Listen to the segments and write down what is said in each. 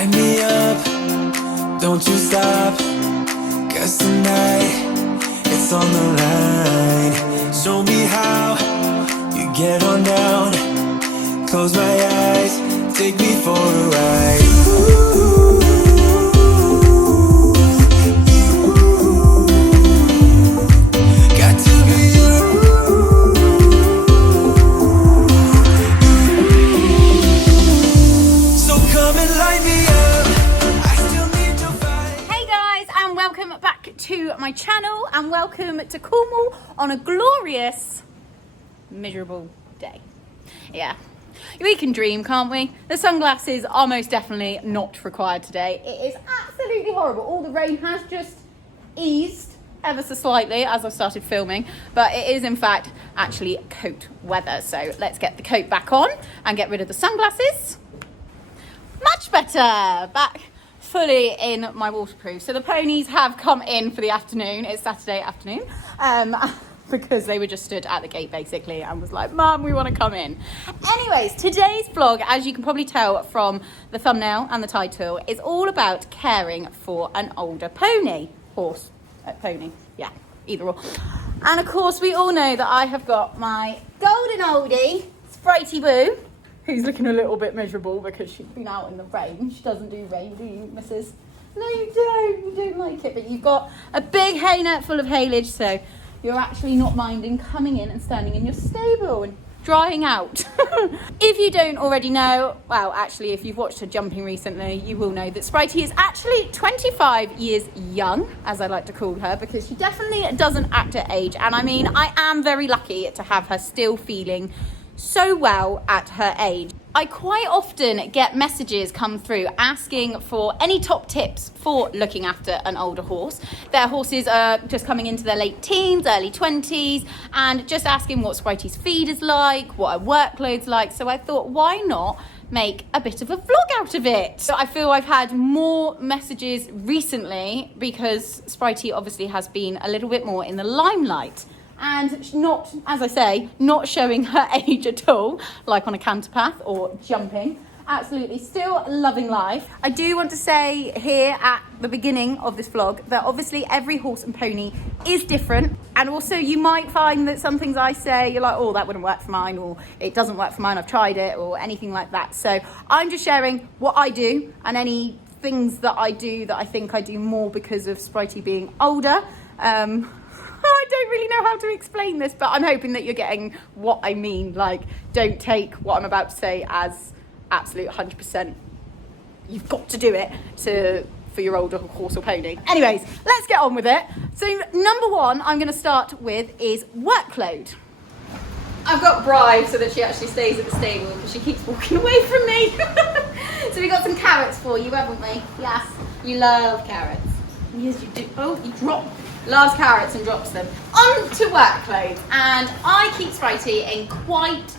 Light me up, don't you stop, 'cause tonight it's on the line. Show me how you get on down. Close my eyes, take me for a ride. Got to be you. So come and light me up. I still need your fire. Hey guys, and welcome back to my channel, and welcome to Cornwall on a glorious, miserable day. Yeah. We can dream, can't we? The sunglasses are most definitely not required today. It is absolutely horrible. All the rain has just eased ever so slightly as I've started filming, but it is in fact actually coat weather. So let's get the coat back on and get rid of the sunglasses. Much better. Back fully in my waterproof. So the ponies have come in for the afternoon. It's Saturday afternoon. Because they were just stood at the gate basically and was like, Mum, we want to come in. Anyways, today's vlog, as you can probably tell from the thumbnail and the title, is all about caring for an older pony. Horse, pony, yeah, either or. And of course, we all know that I have got my golden oldie, Spritey Boo, who's looking a little bit miserable because she's been out in the rain. She doesn't do rain, do you, missus? No, you don't like it, but you've got a big hay net full of haylage, so you're actually not minding coming in and standing in your stable and drying out. If you don't already know, well, actually, if you've watched her jumping recently, you will know that Spritey is actually 25 years young, as I like to call her, because she definitely doesn't act her age. And I mean, I am very lucky to have her still feeling so well at her age. I quite often get messages come through asking for any top tips for looking after an older horse. Their horses are just coming into their late teens, early 20s, and just asking what Spritey's feed is like, what her workload's like. So I thought, why not make a bit of a vlog out of it? So I feel I've had more messages recently because Spritey obviously has been a little bit more in the limelight. And not, as I say, not showing her age at all, like on a canter path or jumping. Absolutely still loving life. I do want to say here at the beginning of this vlog that obviously every horse and pony is different. And also you might find that some things I say, you're like, oh, that wouldn't work for mine, or it doesn't work for mine, I've tried it, or anything like that. So I'm just sharing what I do and any things that I do that I think I do more because of Spritey being older. I don't really know how to explain this, but I'm hoping that you're getting what I mean. Like, don't take what I'm about to say as absolute 100%. You've got to do it for your older horse or pony. Anyways, let's get on with it. So number one I'm going to start with is workload. I've got Bri so that she actually stays at the stable because she keeps walking away from me. So we got some carrots for you, haven't we? Yes, you love carrots. Yes, you do. Oh, you dropped. Loves carrots and drops them. On to workload, and I keep Spritey in quite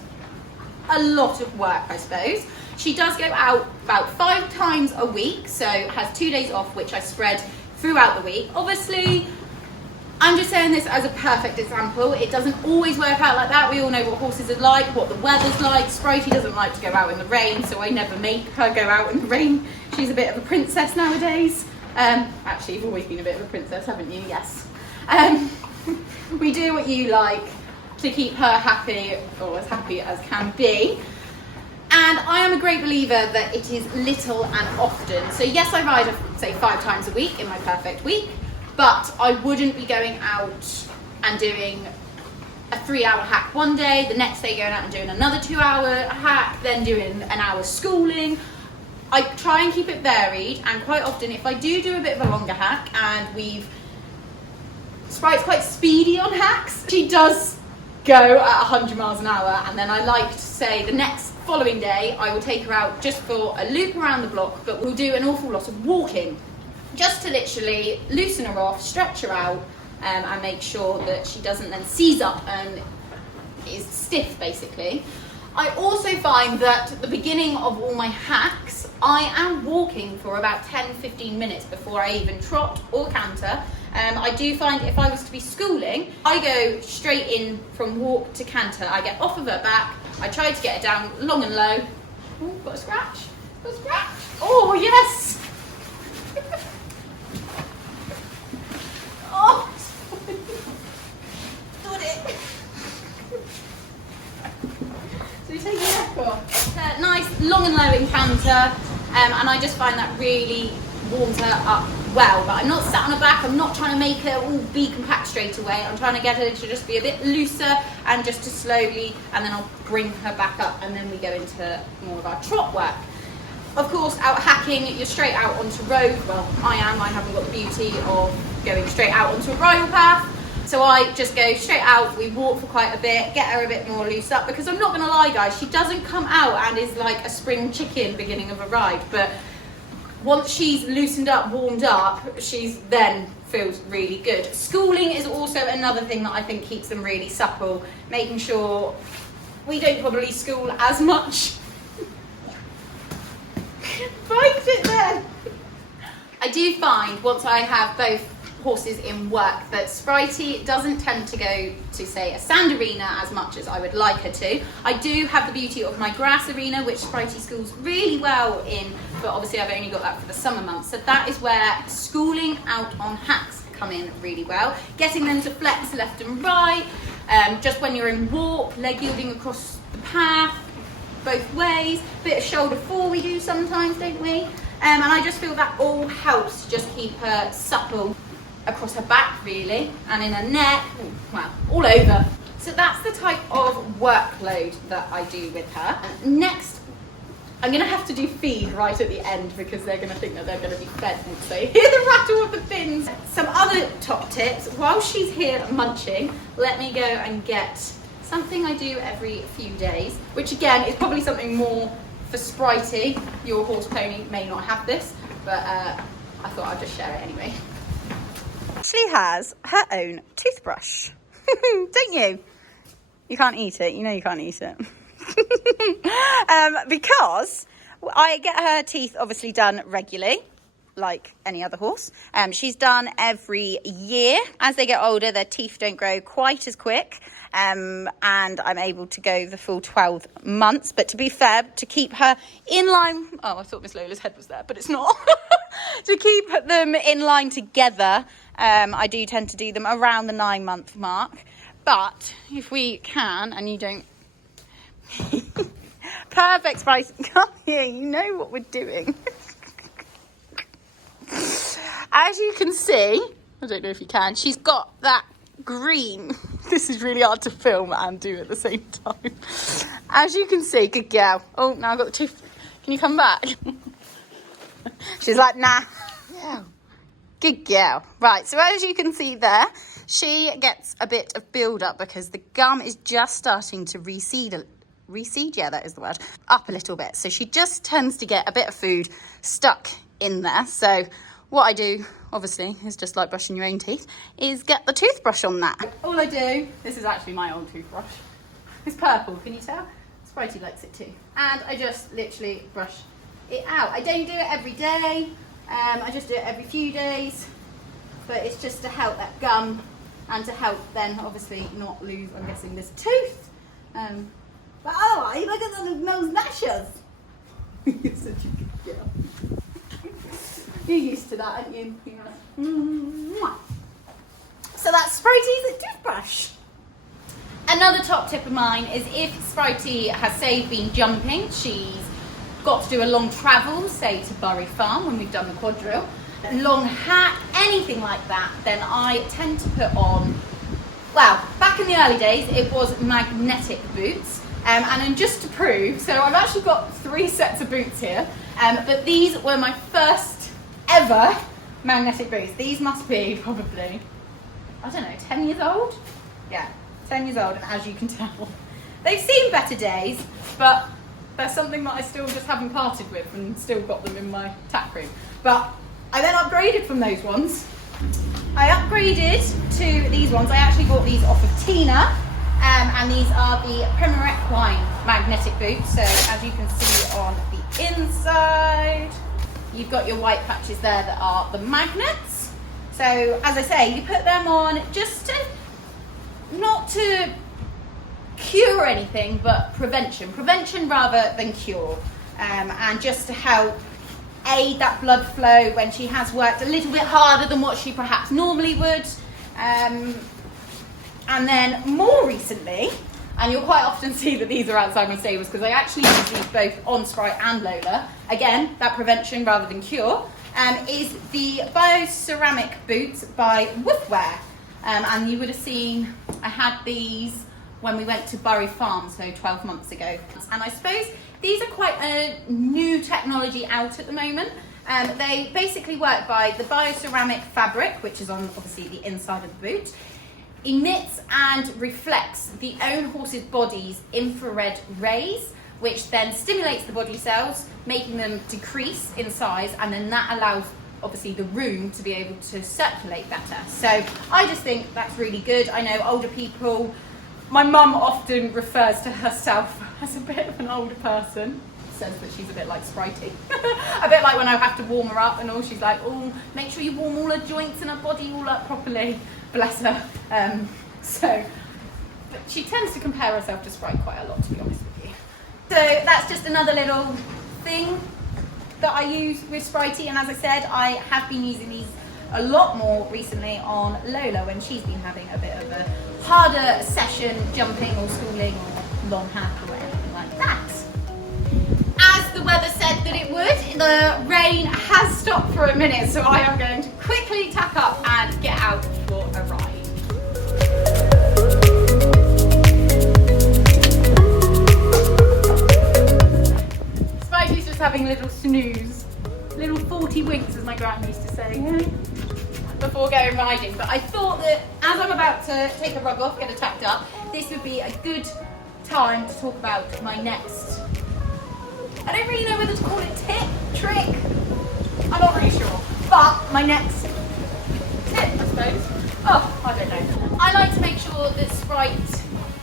a lot of work, I suppose. She does go out about 5 times a week, so has 2 days off, which I spread throughout the week. Obviously, I'm just saying this as a perfect example. It doesn't always work out like that. We all know what horses are like, what the weather's like. Spritey doesn't like to go out in the rain, so I never make her go out in the rain. She's a bit of a princess nowadays. Actually, you've always been a bit of a princess, haven't you? Yes. We do what you like to keep her happy, or as happy as can be. And I am a great believer that it is little and often. So yes, I ride, say, 5 times a week in my perfect week, but I wouldn't be going out and doing a 3-hour hack one day, the next day going out and doing another 2-hour hack, then doing an hour schooling. I try and keep it varied, and quite often if I do a bit of a longer hack, and Sprite's quite speedy on hacks, she does go at 100 miles an hour, and then I like to say the next following day I will take her out just for a loop around the block, but we'll do an awful lot of walking just to literally loosen her off, stretch her out, and make sure that she doesn't then seize up and is stiff basically. I also find that at the beginning of all my hacks, I am walking for about 10-15 minutes before I even trot or canter. I do find if I was to be schooling, I go straight in from walk to canter. I get off of her back, I try to get her down long and low. Oh, got a scratch. Got a scratch. Oh, yes. Oh, got it. So we take your neck off. It's a nice long and low encounter, and I just find that really warms her up well. But I'm not sat on her back, I'm not trying to make her all be compact straight away. I'm trying to get her to just be a bit looser and just to slowly, and then I'll bring her back up, and then we go into more of our trot work. Of course, out hacking, you're straight out onto road. Well, I haven't got the beauty of going straight out onto a bridle path. So I just go straight out, we walk for quite a bit, get her a bit more loose up, because I'm not gonna lie guys, she doesn't come out and is like a spring chicken beginning of a ride, but once she's loosened up, warmed up, she's then feels really good. Schooling is also another thing that I think keeps them really supple, making sure we don't probably school as much. Find it then. I do find once I have both horses in work that Spritey doesn't tend to go to, say, a sand arena as much as I would like her to. I do have the beauty of my grass arena, which Spritey schools really well in, but obviously I've only got that for the summer months. So that is where schooling out on hacks come in really well. Getting them to flex left and right, just when you're in walk, leg yielding across the path, both ways, bit of shoulder fall we do sometimes, don't we? And I just feel that all helps to just keep her supple across her back really, and in her neck, well, all over. So that's the type of workload that I do with her. And next, I'm gonna have to do feed right at the end because they're gonna think that they're gonna be fed once they hear the rattle of the fins. Some other top tips, while she's here munching, let me go and get something I do every few days, which again is probably something more for Spritey. Your horse pony may not have this, but I thought I'd just share it anyway. She has her own toothbrush, don't you? You can't eat it, you know you can't eat it. Because I get her teeth obviously done regularly, like any other horse. She's done every year. As they get older, their teeth don't grow quite as quick. And I'm able to go the full 12 months. But to be fair, to keep her in line... Oh, I thought Miss Lola's head was there, but it's not. To keep them in line together, I do tend to do them around the 9-month mark. But if we can, and you don't... Perfect, Spice. Come here, you know what we're doing. As you can see, I don't know if you can, she's got that green. This is really hard to film and do at the same time. As you can see, good girl. Oh, now I've got the tooth. Can you come back? She's like, nah. Yeah. Good girl. Right, so as you can see there, she gets a bit of build up because the gum is just starting to recede, yeah, that is the word, up a little bit. So she just tends to get a bit of food stuck in there. So what I do, obviously, is just like brushing your own teeth, is get the toothbrush on that. All I do, this is actually my old toothbrush. It's purple, can you tell? Spritey likes it too. And I just literally brush it out. I don't do it every day. I just do it every few days. But it's just to help that gum and to help then obviously not lose, I'm guessing, this tooth. But oh, look at the nose gnashers. You're such a good girl. You're used to that, aren't you? Mwah. So that's Spritey's toothbrush. Another top tip of mine is if Spritey has, say, been jumping, she's got to do a long travel, say to Bury Farm when we've done the quadrille, long hack, anything like that, then I tend to put on, well, back in the early days, it was magnetic boots. And then just to prove, so I've actually got 3 sets of boots here, but these were my first ever magnetic boots. These must be probably, I don't know, 10 years old? Yeah, 10 years old, and as you can tell, they've seen better days, but there's something that I still just haven't parted with and still got them in my tack room. But I then upgraded from those ones. I upgraded to these ones. I actually bought these off of Tina. And these are the Premier Equine magnetic boots. So as you can see on the inside, you've got your white patches there that are the magnets. So as I say, you put them on just to, not to cure anything, but prevention rather than cure. And just to help aid that blood flow when she has worked a little bit harder than what she perhaps normally would. And then more recently, and you'll quite often see that these are outside my stables because I actually use these both on Sprite and Lola. Again, that prevention rather than cure, is the bioceramic boots by Hoof. And you would have seen I had these when we went to Bury Farm, so 12 months ago. And I suppose these are quite a new technology out at the moment. They basically work by the bioceramic fabric, which is on obviously the inside of the boot, emits and reflects the own horse's body's infrared rays, which then stimulates the body cells, making them decrease in size, and then that allows obviously the room to be able to circulate better. So I just think that's really good. I know older people, my mum often refers to herself as a bit of an older person, says that she's a bit like Spritey. A bit like when I have to warm her up and all, she's like, oh, make sure you warm all her joints and her body all up properly. Bless her. But she tends to compare herself to Sprite quite a lot, to be honest with you. So that's just another little thing that I use with Spritey, and as I said, I have been using these a lot more recently on Lola when she's been having a bit of a harder session jumping or schooling or long hack or anything like that. As the weather said that it would, the rain has stopped for a minute, so I am going to quickly tack up and get out for a ride. Spidey's just having a little snooze, little 40 winks as my gran used to say, before going riding. But I thought that as I'm about to take a rug off, get her tacked up, this would be a good time to talk about my next, I don't really know whether to call it tip, trick, I'm not really sure, but my next tip, I suppose. Oh, I don't know. I like to make sure that Sprite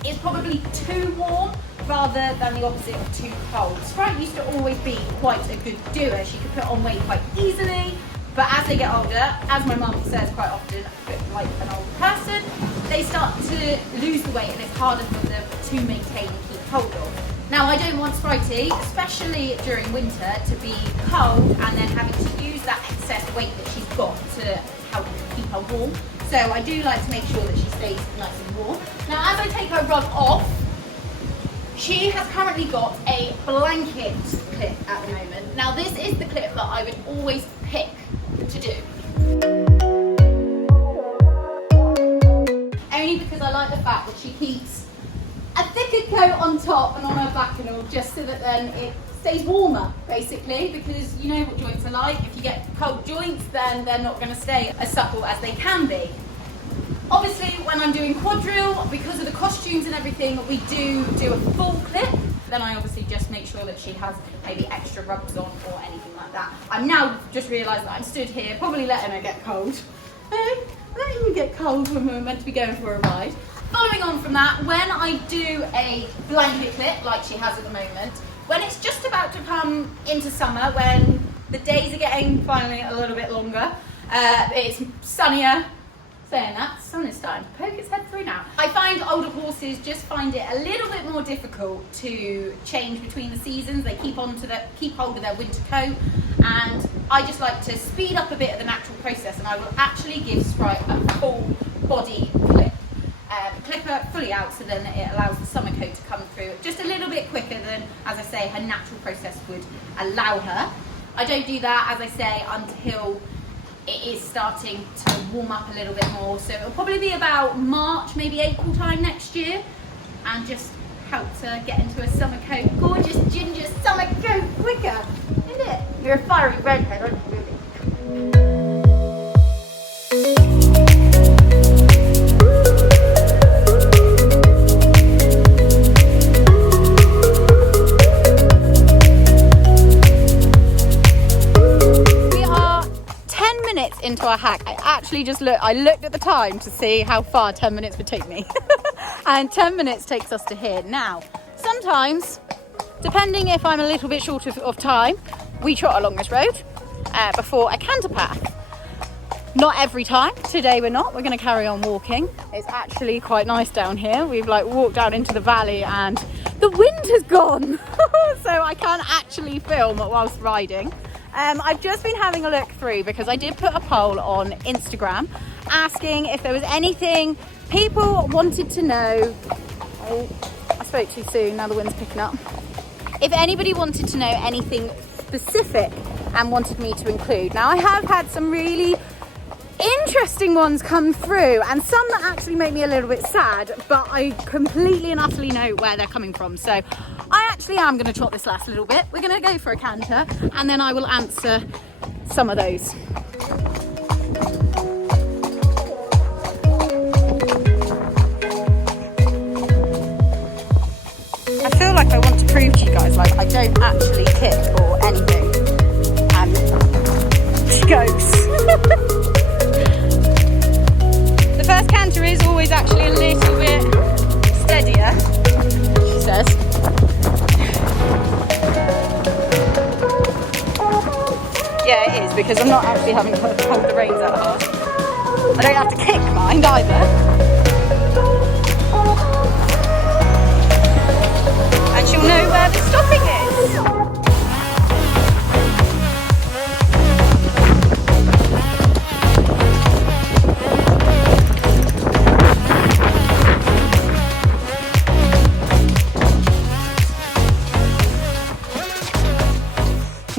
is probably too warm rather than the opposite of too cold. Sprite used to always be quite a good doer. She could put on weight quite easily, but as they get older, as my mum says quite often, like an old person, they start to lose the weight and it's harder for them to maintain and keep hold of. Now, I don't want Spritey, especially during winter, to be cold and then having to use that excess weight that she's got to help keep her warm. So I do like to make sure that she stays nice and warm. Now, as I take her rug off, she has currently got a blanket clip at the moment. Now, this is the clip that I would always pick to do. Only because I like the fact that she keeps a thicker coat on top and on her back and all, just so that then it stays warmer, basically, because you know what joints are like. If you get cold joints, then they're not going to stay as supple as they can be. Obviously, when I'm doing quadrille, because of the costumes and everything, we do a full clip. Then I obviously just make sure that she has maybe extra rugs on or anything like that. I'm now just realised that I'm stood here, probably letting her get cold. Letting her get cold when we're meant to be going for a ride. Following on from that, when I do a blanket clip, like she has at the moment, when it's just about to come into summer, when the days are getting finally a little bit longer, it's sunnier. Saying that, the sun is starting to poke its head through now. I find older horses just find it a little bit more difficult to change between the seasons. They keep hold of their winter coat, and I just like to speed up a bit of the natural process, and I will actually give Sprite a full body clip. Clip her fully out so then it allows the summer coat to come through just a little bit quicker than, as I say, her natural process would allow her. I don't do that, as I say, until it is starting to warm up a little bit more. So it'll probably be about March, maybe April time next year, and just helps her get into a summer coat. Gorgeous ginger summer coat quicker, isn't it? You're a fiery redhead, aren't you, really? Into our hack. I actually just looked at the time to see how far 10 minutes would take me. And 10 minutes takes us to here. Now, sometimes, depending if I'm a little bit short of time, we trot along this road before a canter path. Not every time. Today we're not. We're going to carry on walking. It's actually quite nice down here. We've walked out into the valley and the wind has gone. So I can't actually film whilst riding. I've just been having a look through because I did put a poll on Instagram asking if there was anything people wanted to know. Oh, I spoke too soon, now the wind's picking up. If anybody wanted to know anything specific and wanted me to include. Now I have had some really interesting ones come through and some that actually make me a little bit sad, but I completely and utterly know where they're coming from. So I actually am going to trot this last little bit. We're going to go for a canter and then I will answer some of those. I feel like I want to prove to you guys like I don't actually kick or anything, and she goes. The first canter is always actually a little bit steadier, she says. Yeah, it is, because I'm not actually having to hold the reins that hard. I don't have to kick mine either. And she'll know where the stopping is.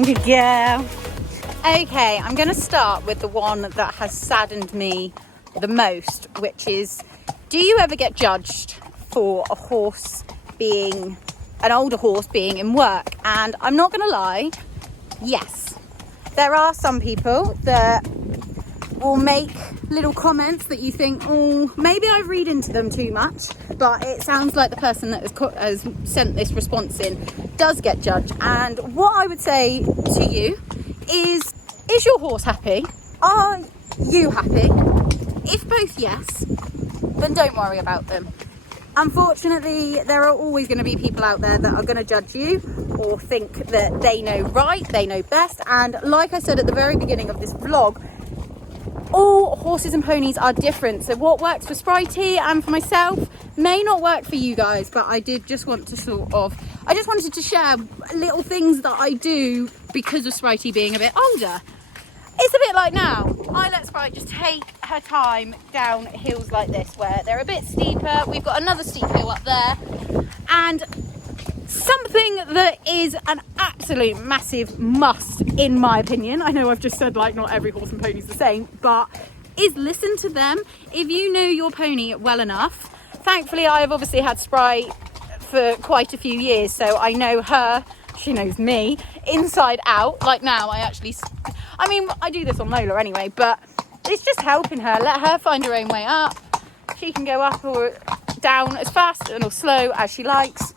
Good girl. Okay, I'm going to start with the one that has saddened me the most, which is, do you ever get judged for a horse being, an older horse being in work? And I'm not going to lie, yes. There are some people that will make little comments that you think, oh, maybe I read into them too much, but it sounds like the person that has sent this response in does get judged. And what I would say to you is your horse happy? Are you happy? If both yes, then don't worry about them. Unfortunately, there are always going to be people out there that are going to judge you or think that they know right, they know best. And like I said at the very beginning of this vlog, all horses and ponies are different. So what works for Spritey and for myself may not work for you guys, but I did just want to I just wanted to share little things that I do because of Spritey being a bit older. It's a bit like now, I let Spritey just take her time down hills like this where they're a bit steeper. We've got another steep hill up there, and something that is an absolute massive must in my opinion, I know I've just said like not every horse and pony is the same, but is listen to them. If you know your pony well enough, thankfully I have obviously had Sprite for quite a few years, so I know her, she knows me inside out. Like now I do this on Lola anyway, but it's just helping her, let her find her own way up. She can go up or down as fast or slow as she likes,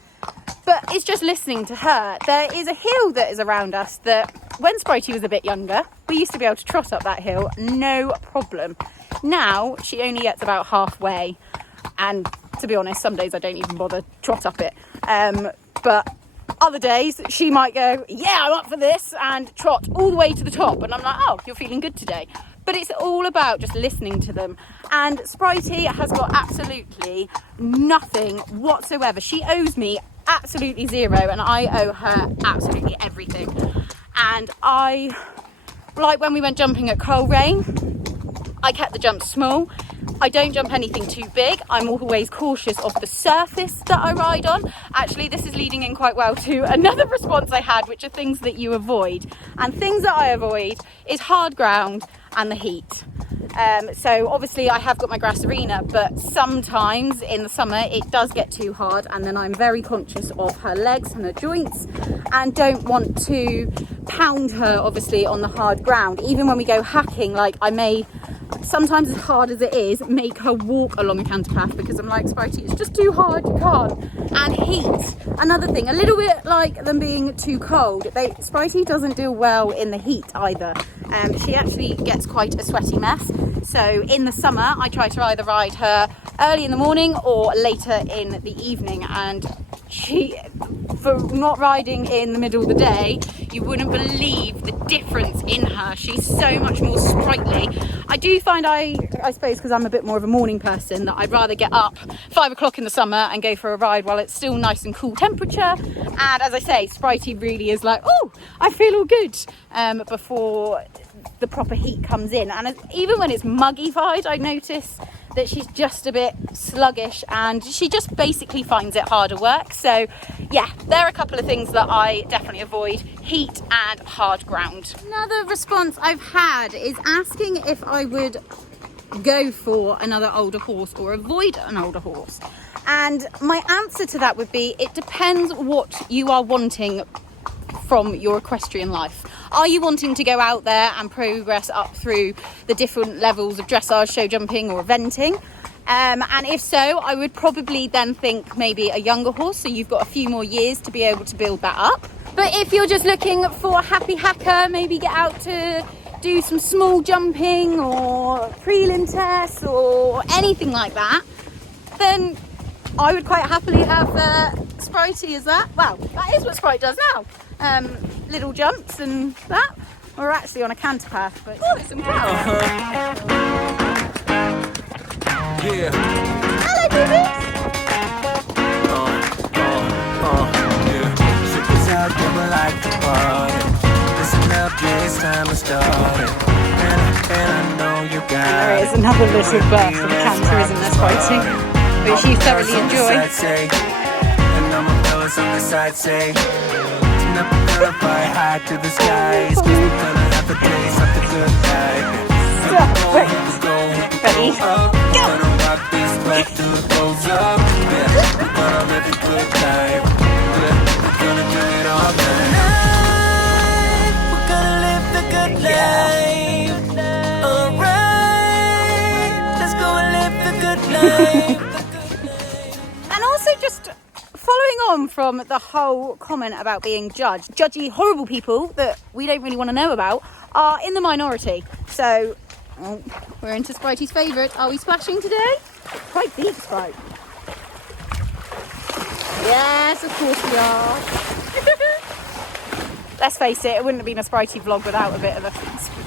but it's just listening to her. There is a hill that is around us that when Spritey was a bit younger, we used to be able to trot up that hill, no problem. Now she only gets about halfway, and to be honest, some days I don't even bother trot up it. But other days she might go, yeah, I'm up for this, and trot all the way to the top. And I'm like, oh, you're feeling good today. But it's all about just listening to them. And Spritey has got absolutely nothing whatsoever. She owes me absolutely zero, and I owe her absolutely everything. And like when we went jumping at Coleraine, I kept the jump small. I don't jump anything too big. I'm always cautious of the surface that I ride on. Actually, this is leading in quite well to another response I had, which are things that you avoid. And things that I avoid is hard ground and the heat. So obviously I have got my grass arena, but sometimes in the summer it does get too hard, and then I'm very conscious of her legs and her joints and don't want to pound her obviously on the hard ground. Even when we go hacking, like I may, sometimes as hard as it is, make her walk along a canter path because I'm like, Spritey, it's just too hard, you can't. And heat, another thing, a little bit like them being too cold. Spritey doesn't do well in the heat either. She actually gets quite a sweaty mess. So in the summer, I try to either ride her early in the morning or later in the evening. And for not riding in the middle of the day, you wouldn't believe the difference in her. She's so much more sprightly. I do find I suppose because I'm a bit more of a morning person, that I'd rather get up 5 o'clock in the summer and go for a ride while it's still nice and cool temperature. And as I say, Spritey really is like, oh, I feel all good before the proper heat comes in. And even when it's muggy-fied, I notice that she's just a bit sluggish and she just basically finds it harder work. So yeah, there are a couple of things that I definitely avoid: heat and hard ground. Another response I've had is asking if I would go for another older horse or avoid an older horse. And my answer to that would be, it depends what you are wanting from your equestrian life. Are you wanting to go out there and progress up through the different levels of dressage, show jumping or eventing? And if so, I would probably then think maybe a younger horse, so you've got a few more years to be able to build that up. But if you're just looking for a happy hacker, maybe get out to do some small jumping or prelim tests or anything like that, then I would quite happily have Spritey as that. Well, that is what Spritey does now. Little jumps and that. We're actually on a canter path, but it's some cows. Yeah. Hello, babies. Yeah. Ship is out, people like to party. Listen up, yeah, it's time to start it. And I know you got There is another little burst of a canter, isn't there, Spritey? Which you thoroughly enjoy. And I'm a fellas on the side say, never gonna fly high to the skies, 'cause we're gonna have a taste of the good life. Ready? Go! Gonna rock this right till it blows up. Yeah, we're gonna live a good life. Yeah, we're gonna do it all night. We're gonna live the good life. Alright, let's go and live the good life. And also just following on from the whole comment about being judged, judgy, horrible people that we don't really want to know about are in the minority. So we're into Spritey's favourite. Are we splashing today? Quite deep, Sprite. Yes, of course we are. Let's face it, it wouldn't have been a Spritey vlog without a bit of a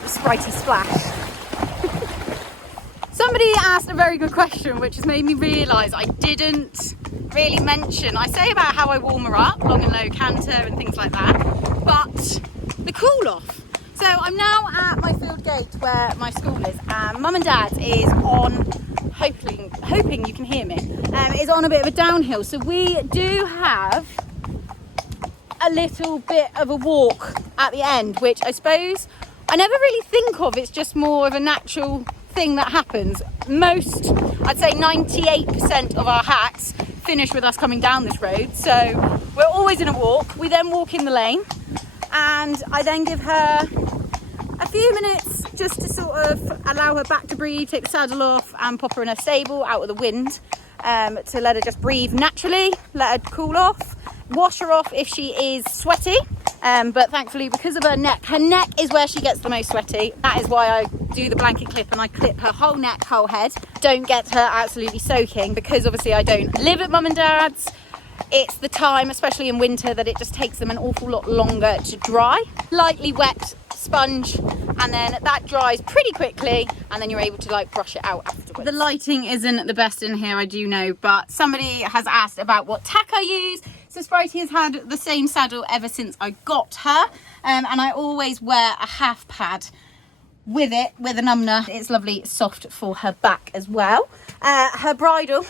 Spritey splash. Somebody asked a very good question, which has made me realise I didn't really mention. I say about how I warm her up, long and low canter and things like that, but the cool off. So I'm now at my field gate where my school is, and Mum and Dad is on, hoping you can hear me, is on a bit of a downhill. So we do have a little bit of a walk at the end, which I suppose I never really think of. It's just more of a natural thing that happens. Most, I'd say 98% of our hacks finish with us coming down this road, so we're always in a walk. We then walk in the lane, and I then give her a few minutes just to sort of allow her back to breathe, take the saddle off and pop her in her stable out of the wind, to let her just breathe naturally, let her cool off, wash her off if she is sweaty. But thankfully, because of her neck is where she gets the most sweaty. That is why I do the blanket clip and I clip her whole neck, whole head. Don't get her absolutely soaking, because obviously I don't live at Mum and Dad's. It's the time, especially in winter, that it just takes them an awful lot longer to dry. Lightly wet sponge, and then that dries pretty quickly, and then you're able to like brush it out afterwards. The lighting isn't the best in here, I do know, but somebody has asked about what tack I use. So Spritey has had the same saddle ever since I got her, and I always wear a half pad with it, with an umner. It's lovely, soft for her back as well. Her bridle,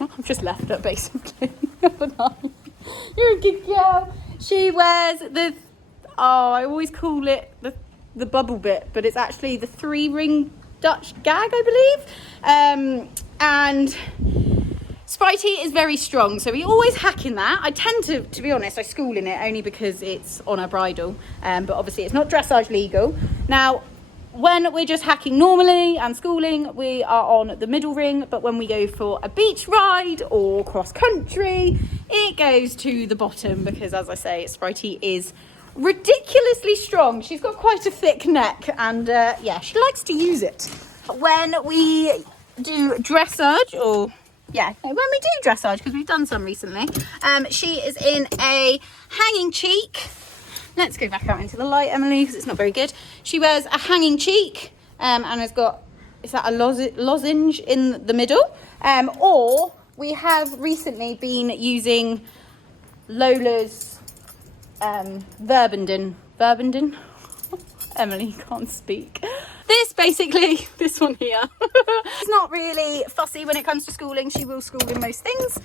I've just left her basically. You're a good girl. She wears the, I always call it the bubble bit, but it's actually the 3-ring Dutch gag, I believe. And Spritey is very strong, so we always hack in that. I tend to be honest, I school in it only because it's on her bridle, but obviously it's not dressage legal. Now, when we're just hacking normally and schooling, we are on the middle ring, but when we go for a beach ride or cross country, it goes to the bottom, because as I say, Spritey is ridiculously strong. She's got quite a thick neck, and yeah, she likes to use it. When we do dressage, when we do dressage, because we've done some recently, she is in a hanging cheek. Let's go back out into the light, Emily, because it's not very good. She wears a hanging cheek and has got is that a lozenge in the middle? Or we have recently been using Lola's Verbindin. Emily can't speak. This one here. She's not really fussy when it comes to schooling. She will school in most things.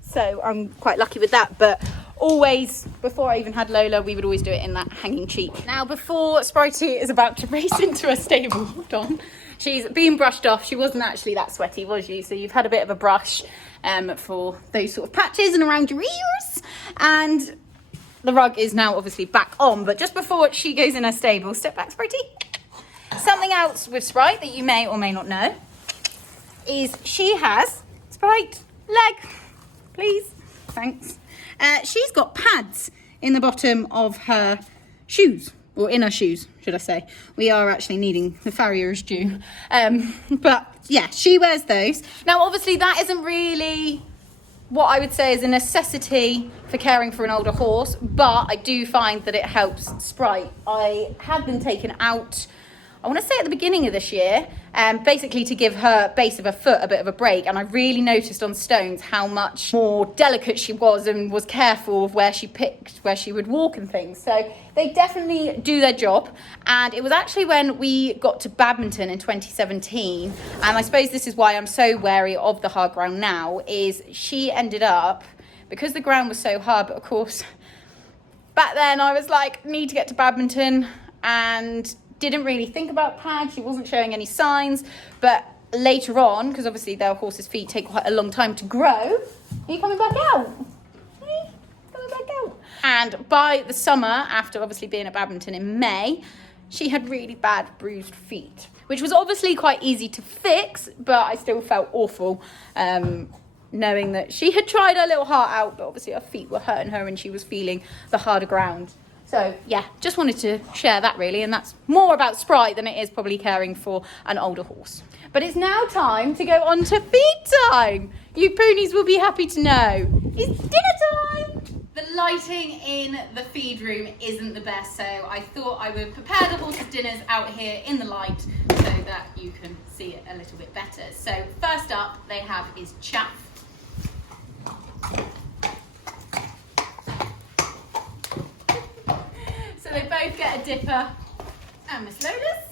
So I'm quite lucky with that. But always, before I even had Lola, we would always do it in that hanging cheek. Now, before Spritey is about to race into a stable, hold on. She's been brushed off. She wasn't actually that sweaty, was you? So you've had a bit of a brush for those sort of patches and around your ears. And the rug is now obviously back on. But just before she goes in her stable, step back, Spritey. Something else with Sprite that you may or may not know is she has, Sprite, leg, please, thanks. She's got pads in the bottom of her shoes, or in her shoes, should I say. We are actually needing, the farrier is due. But yeah, she wears those. Now, obviously that isn't really what I would say is a necessity for caring for an older horse, but I do find that it helps Sprite. I had been taken out, I want to say at the beginning of this year, basically to give her base of her foot a bit of a break. And I really noticed on stones how much more delicate she was and was careful of where she picked, where she would walk and things. So they definitely do their job. And it was actually when we got to Badminton in 2017, and I suppose this is why I'm so wary of the hard ground now, is she ended up, because the ground was so hard, but of course, back then I was like, need to get to Badminton, and didn't really think about pads. She wasn't showing any signs, but later on, because obviously their horses' feet take quite a long time to grow, are you coming back out? Coming back out. And by the summer, after obviously being at Badminton in May, she had really bad bruised feet, which was obviously quite easy to fix, but I still felt awful knowing that she had tried her little heart out, but obviously her feet were hurting her and she was feeling the harder ground. So yeah, just wanted to share that really, and that's more about Sprite than it is probably caring for an older horse. But it's now time to go on to feed time. You ponies will be happy to know. It's dinner time! The lighting in the feed room isn't the best, so I thought I would prepare the horses' dinners out here in the light so that you can see it a little bit better. So first up they have is chaff. So they both get a dipper and Miss Lola's.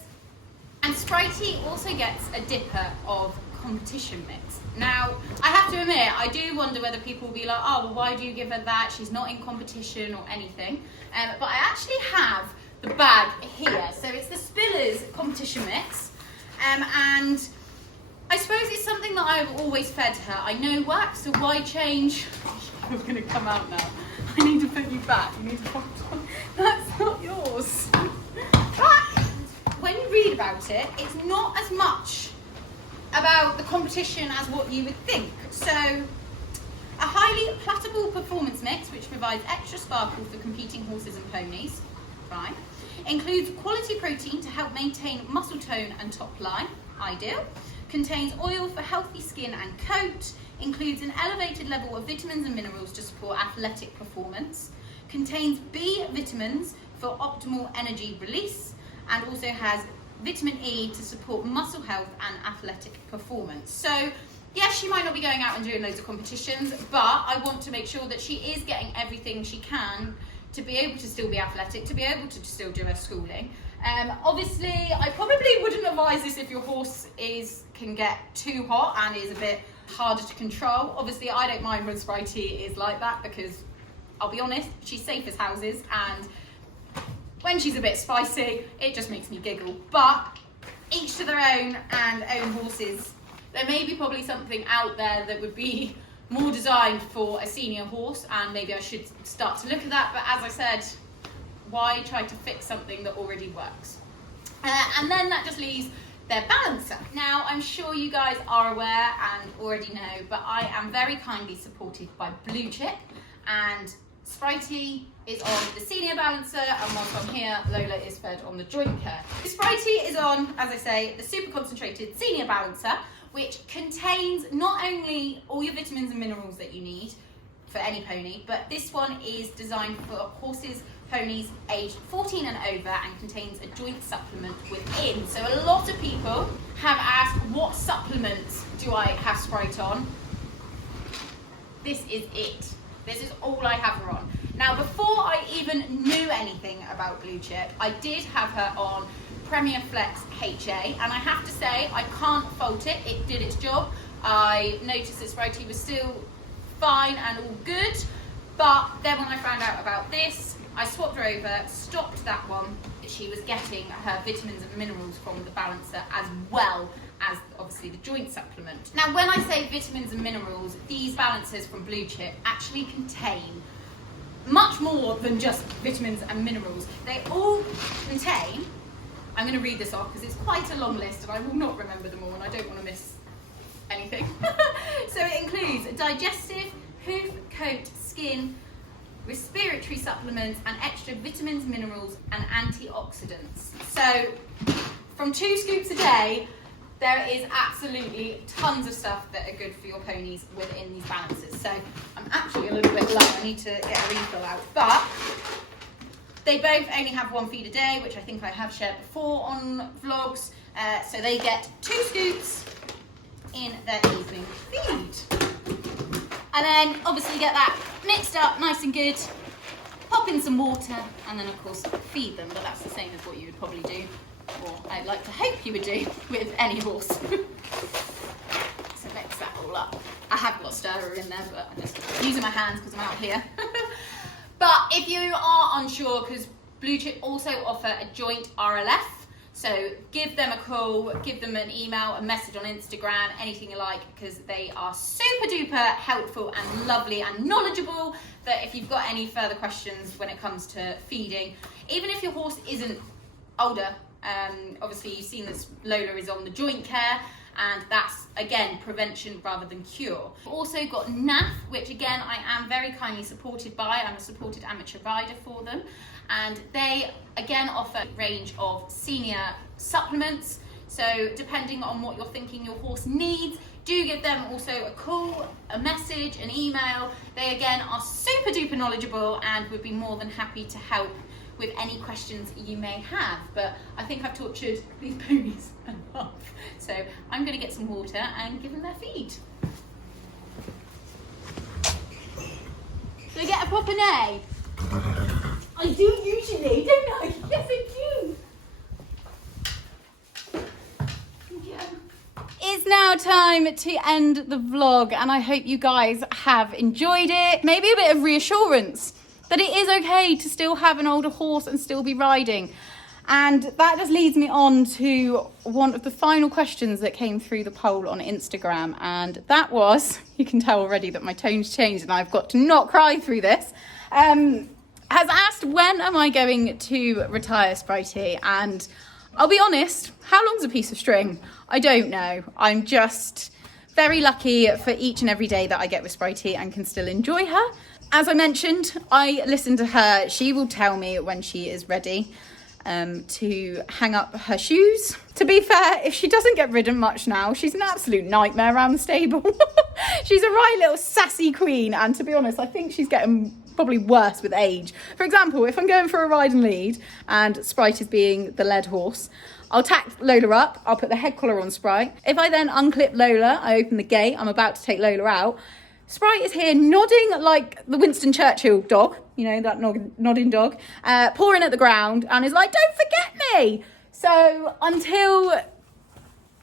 And Spritey also gets a dipper of competition mix. Now, I have to admit, I do wonder whether people will be like, oh, well, why do you give her that? She's not in competition or anything. But I actually have the bag here. So it's the Spillers competition mix. And I suppose it's something that I've always fed her. I know works, so why change? I'm going to come out now. I need to put you back. You need to put it on. That's not yours. But when you read about it, it's not as much about the competition as what you would think. So, a highly palatable performance mix, which provides extra sparkle for competing horses and ponies, fine. Includes quality protein to help maintain muscle tone and top line, ideal. Contains oil for healthy skin and coat. Includes an elevated level of vitamins and minerals to support athletic performance. Contains B vitamins for optimal energy release, and also has vitamin E to support muscle health and athletic performance. So yes, she might not be going out and doing loads of competitions, but I want to make sure that she is getting everything she can to be able to still be athletic, to be able to still do her schooling. Obviously, I probably wouldn't advise this if your horse can get too hot and is a bit harder to control. Obviously, I don't mind when Spritey is like that because, I'll be honest, she's safe as houses, and when she's a bit spicy, it just makes me giggle. But each to their own, and own horses. There may be probably something out there that would be more designed for a senior horse, and maybe I should start to look at that. But as I said, why try to fix something that already works? And then that just leaves their balancer. Now, I'm sure you guys are aware and already know, but I am very kindly supported by Blue Chip, and Spritey is on the senior balancer, and whilst I'm here, Lola is fed on the joint care. Spritey is on, as I say, the super concentrated senior balancer, which contains not only all your vitamins and minerals that you need for any pony, but this one is designed for horses ponies aged 14 and over and contains a joint supplement within. So a lot of people have asked, what supplements do I have Sprite on? This is it. This is all I have her on. Now, before I even knew anything about Blue Chip, I did have her on Premier Flex HA, and I have to say, I can't fault it. It did its job. I noticed that Spritey was still fine and all good, but then when I found out about this, I swapped her over, stopped that one. She was getting her vitamins and minerals from the balancer as well as obviously the joint supplement. Now, when I say vitamins and minerals, these balancers from Blue Chip actually contain much more than just vitamins and minerals. They all contain, I'm going to read this off because it's quite a long list and I will not remember them all and I don't want to miss anything. So it includes digestive, hoof, coat, skin, respiratory supplements and extra vitamins, minerals and antioxidants. So from 2 scoops a day, there is absolutely tons of stuff that are good for your ponies within these balances. So I'm actually a little bit low, I need to get a refill out. But they both only have 1 feed a day, which I think I have shared before on vlogs. So they get 2 scoops in their evening feed. And then obviously get that mixed up nice and good, pop in some water, and then of course feed them, but that's the same as what you would probably do, or I'd like to hope you would do with any horse. So mix that all up. I have got stirrer in there, but I'm just using my hands because I'm out here. But if you are unsure, because Blue Chip also offer a joint RLF, so give them a call, give them an email, a message on Instagram, anything you like, because they are super duper helpful and lovely and knowledgeable. That if you've got any further questions when it comes to feeding, even if your horse isn't older, obviously you've seen that Lola is on the joint care, and that's again prevention rather than cure. We've also got NAF, which again I am very kindly supported by. I'm a supported amateur rider for them, and they again offer a range of senior supplements. So depending on what you're thinking your horse needs, do give them also a call, a message, an email. They again are super duper knowledgeable and would be more than happy to help with any questions you may have. But I think I've tortured these ponies enough. So I'm going to get some water and give them their feed. Do I get a proper nay? I do usually, don't I? Yes, I do. It's now time to end the vlog, and I hope you guys have enjoyed it. Maybe a bit of reassurance that it is okay to still have an older horse and still be riding. And that just leads me on to one of the final questions that came through the poll on Instagram, and that was, you can tell already that my tone's changed and I've got to not cry through this, has asked, when am I going to retire Spritey? And I'll be honest, how long's a piece of string? I don't know. I'm just very lucky for each and every day that I get with Spritey and can still enjoy her. As I mentioned, I listen to her. She will tell me when she is ready to hang up her shoes. To be fair, if she doesn't get ridden much now, she's an absolute nightmare around the stable. She's a right little sassy queen, and to be honest, I think she's getting probably worse with age. For example, if I'm going for a ride and lead and Sprite is being the led horse, I'll tack Lola up, I'll put the head collar on Sprite. If I then unclip Lola, I open the gate, I'm about to take Lola out, Sprite is here nodding like the Winston Churchill dog, you know, that nodding dog, pawing at the ground, and is like, don't forget me. So until,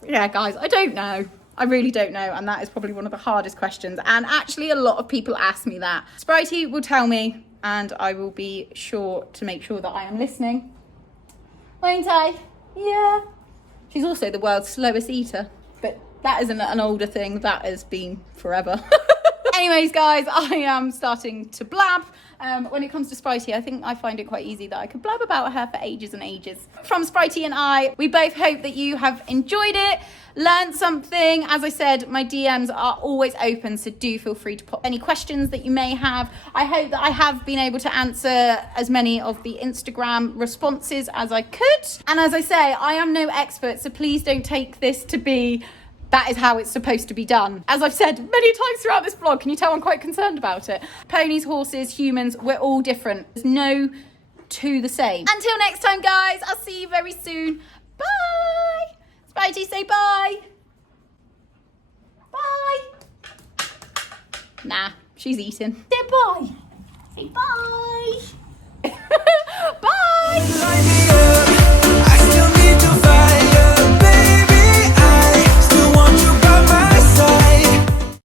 yeah guys, I don't know. I really don't know, and that is probably one of the hardest questions. And actually a lot of people ask me that. Spritey will tell me, and I will be sure to make sure that I am listening. Won't I? Yeah. She's also the world's slowest eater, but that isn't an older thing, that has been forever. Anyways, guys, I am starting to blab. When it comes to Spritey, I think I find it quite easy that I could blab about her for ages and ages. From Spritey and I, we both hope that you have enjoyed it, learned something. As I said, my DMs are always open, so do feel free to pop any questions that you may have. I hope that I have been able to answer as many of the Instagram responses as I could. And as I say, I am no expert, so please don't take this to be that is how it's supposed to be done. As I've said many times throughout this vlog, can you tell I'm quite concerned about it? Ponies, horses, humans, we're all different. There's no to the same. Until next time, guys, I'll see you very soon. Bye. Spritey, say bye. Bye. Nah, she's eating. Say bye. Say bye. Bye.